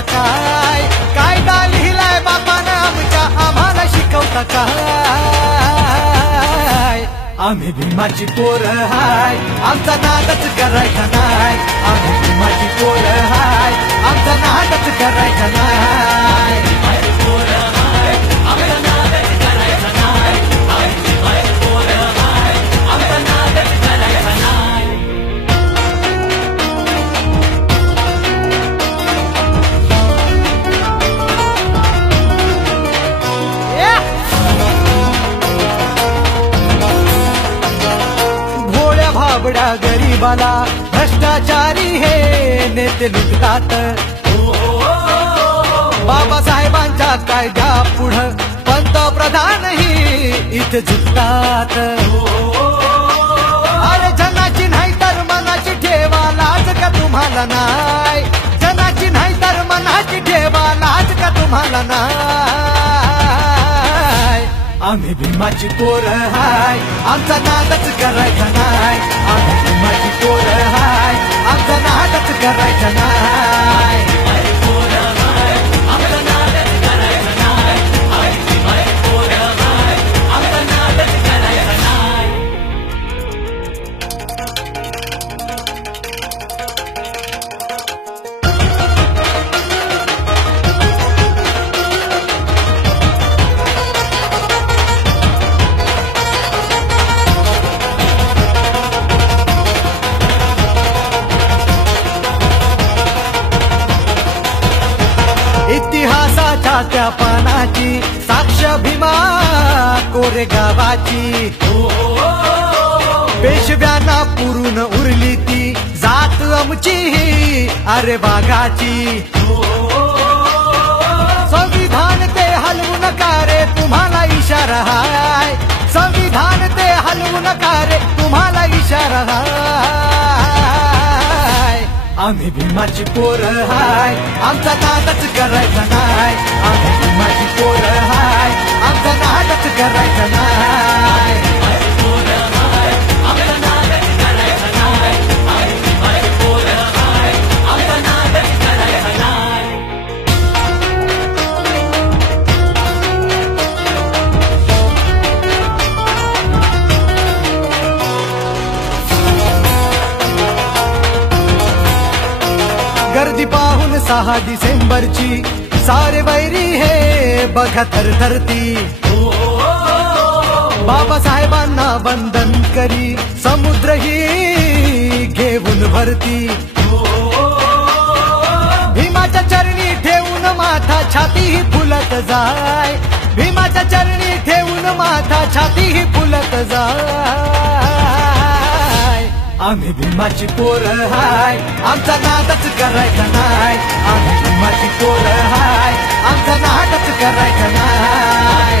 शिकवता काय? कायदा लिहिलाय बापानं आमच्या आम्हाला शिकवता काय? आम्ही भीमाची पोरं हाय, आमचा नादच करायचा नाय. आम्ही भीमाची पोरं हाय, आमचा नादच करायचा नाय. भाबड्या गरीबाला भ्रष्टाचारी हे नेते लुटतात. बाबासाहेबांच्या कायद्या पुढं पंतप्रधानही इथे झुकतात. अरे जनाची नाही तर मनाची ठेवा लाज का तुम्हाला नाय? जनाची नाही तर मनाची ठेवा लाज का तुम्हाला नाय? आम्ही भीमाची पोरं हाय, आमचा नादच करायचा नाय. आम्ही भीमाची पोरं हाय, आमचा नादच करायचा नाय. इतिहासाच्या त्या पानाची साक्ष भीमा कोरेगावाची. पेशव्यांना पुरून उरली ती जात आमची अरे वाघाची. संविधान ते हलवू नका रे तुम्हाला इशारा हाय. संविधान ते हलवू नका रे तुम्हाला इशारा हाय. आम्ही भीमाची पोरं हाय, आमचा नादच करायचा नाय. आम्ही भीमाची पोरं हाय, आमचा नादच करायचा नाय. गर्दी पाहून 6 डिसेंबरची सारे वैरी हे बघा थरथरती. बाबासाहेबांना वंदन करी समुद्रही घेऊन भरती. भीमाच्या चरणी ठेवून माथा छातीही फुलत जाय. भीमाच्या चरणी ठेवून माथा छातीही फुलत जाय. आम्ही भीमाची पोरं हाय, आमचा नादच करायचा नाय. आम्ही भीमाची पोरं हाय, आमचा नादच करायचा नाय.